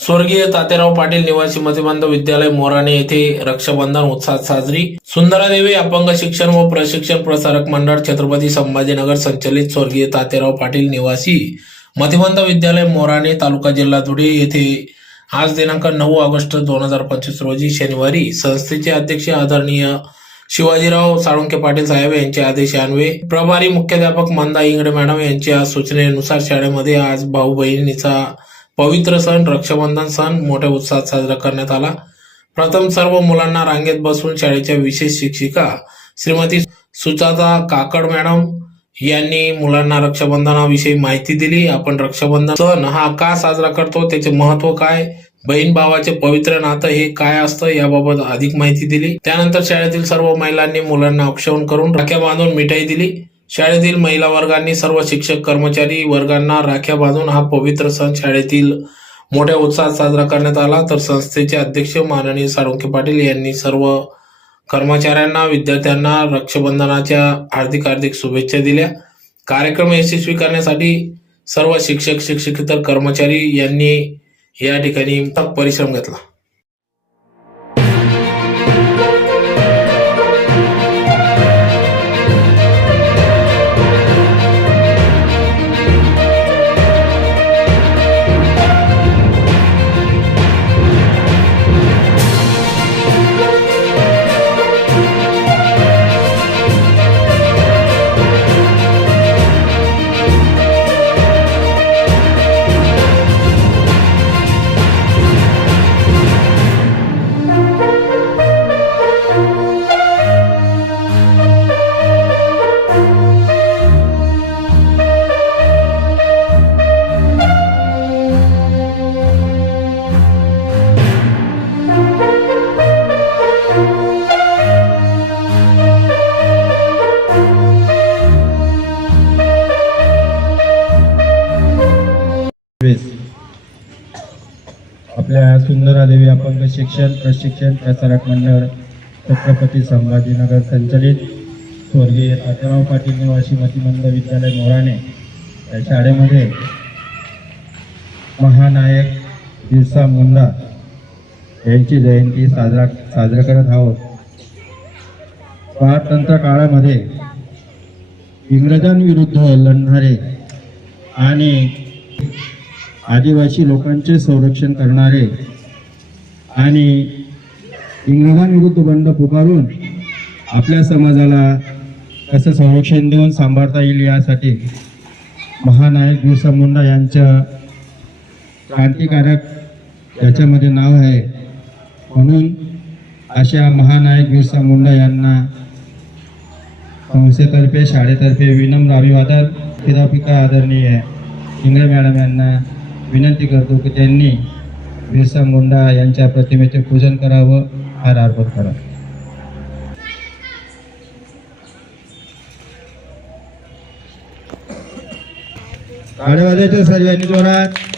स्वर्गीय तात्याराव पाटील निवासी मतिमंद विद्यालय मोराणे येथे रक्षाबंधन उत्साहात साजरी. सुंदरादेवी अपंग शिक्षण व प्रशिक्षण प्रसारक मंडळ छत्रपती संभाजीनगर संचलित स्वर्गीय तात्याराव पाटील निवासी मतिमंद विद्यालय मोराणे तालुका जिल्हा धुळे येथे आज दिनांक नऊ ऑगस्ट दोन हजार पंचवीस रोजी शनिवारी संस्थेचे अध्यक्ष आदरणीय शिवाजीराव साळुंके पाटील साहेब यांच्या आदेशान्वये प्रभारी मुख्याध्यापक मंदा इंगडे मॅडम यांच्या सूचनेनुसार शाळेमध्ये आज भाऊ बहिणीचा पवित्र सण रक्षाबंधन सण मोठ्या उत्साहात साजरा करण्यात आला. प्रथम सर्व मुलांना रांगेत बसवून शाळेच्या विशेष शिक्षिका श्रीमती सुचाता काकड मॅडम यांनी मुलांना रक्षाबंधनाविषयी माहिती दिली. आपण रक्षाबंधन सण हा का साजरा करतो? त्याचे महत्त्व काय? बहीण भावाचे पवित्र नातं हे काय असतं? याबाबत अधिक माहिती दिली. त्यानंतर शाळेतील सर्व महिलांनी मुलांना औक्षण करून राख्या बांधून मिठाई दिली. शाळेतील महिला वर्गांनी सर्व शिक्षक कर्मचारी वर्गांना राख्या बांधून हा पवित्र सण शाळेतील मोठ्या उत्साहात साजरा करण्यात आला. तर संस्थेचे अध्यक्ष माननीय साळुंके पाटील यांनी सर्व कर्मचाऱ्यांना विद्यार्थ्यांना रक्षाबंधनाच्या हार्दिक हार्दिक शुभेच्छा दिल्या. कार्यक्रम यशस्वी करण्यासाठी सर्व शिक्षक शिक्षकेतर कर्मचारी यांनी या ठिकाणी परिश्रम घेतला. आपल्या सुंदरादेवी अपंग शिक्षण प्रशिक्षण प्रसारक मंडळ छत्रपती संभाजीनगर संचलित स्वर्गीय तात्याराव पाटील निवासी मतिमंद विद्यालय मोराणे या शाळेमध्ये महानायक बिरसा मुंडा यांची जयंती साजरा साजरा करत आहोत. स्वातंत्र्य काळामध्ये इंग्रजांविरुद्ध लढणारे आणि आदिवासी लोकांचे संरक्षण करणारे आणि इंग्रजांविरुद्ध बंड पुकारून आपल्या समाजाला कसं संरक्षण देऊन सांभाळता येईल यासाठी महानायक बिरसा मुंडा यांच्या क्रांतिकारक याच्यामध्ये नाव आहे. म्हणून अशा महानायक बिरसा मुंडा यांना संस्थेतर्फे शाळेतर्फे विनम्र अभिवादन. अध्यापिका आदरणीय इंगळे मॅडम यांना विनंती करतो की त्यांनी बिरसा मुंडा यांच्या प्रतिमेचे पूजन करावं हार अर्पण करावं टाळ्या सर्वांनी जोरात.